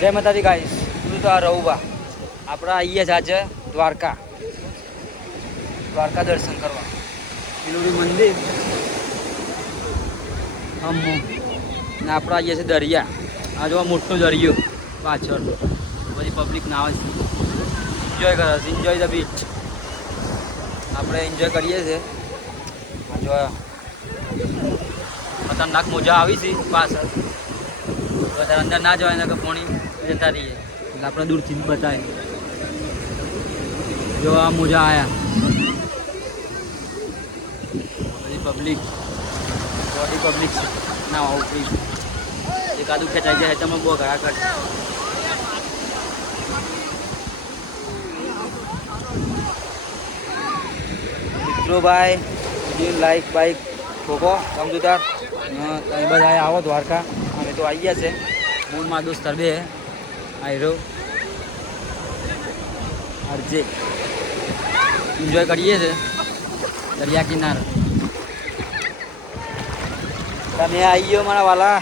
જય માતાજી ગાઈસ, હું તો આ રહું બા આપણે આવીએ જ આજે દ્વારકા દર્શન કરવા. પેલું મંદિર ને આપણે આવીએ છીએ દરિયા. આ જોવા મોટો દરિયો પાછળ, બધી પબ્લિક નાવે છે, એન્જોય કરે છે, એન્જોય ધ બીચ. આપણે એન્જોય કરીએ છીએ. આ જો ખતરનાક મજા આવી છે પાછળ. વધારે અંદર ના જવાય ને કે પાણી જતા રહીએ એટલે આપણે દૂરથી જ બતાવીએ. જો આ મોજા આવ્યા, બધી પબ્લિક બોડી પબ્લિક છે ના ઉપરી એકાદું ખેંચાઈ જાય તમે બહુ ઘણા કર. મિત્રો ભાઈ વિડીયો લાઈક બાઈક ઠોકો સમજુદાર તમે બધા આવો દ્વારકા. અમે તો આવી ગયા છે, મૂળમાં દોસ્તર બે આયરો અરજે એન્જોય કરીએ છે દરિયા કિનારે. તમે આવી ગયો મારા વાલા.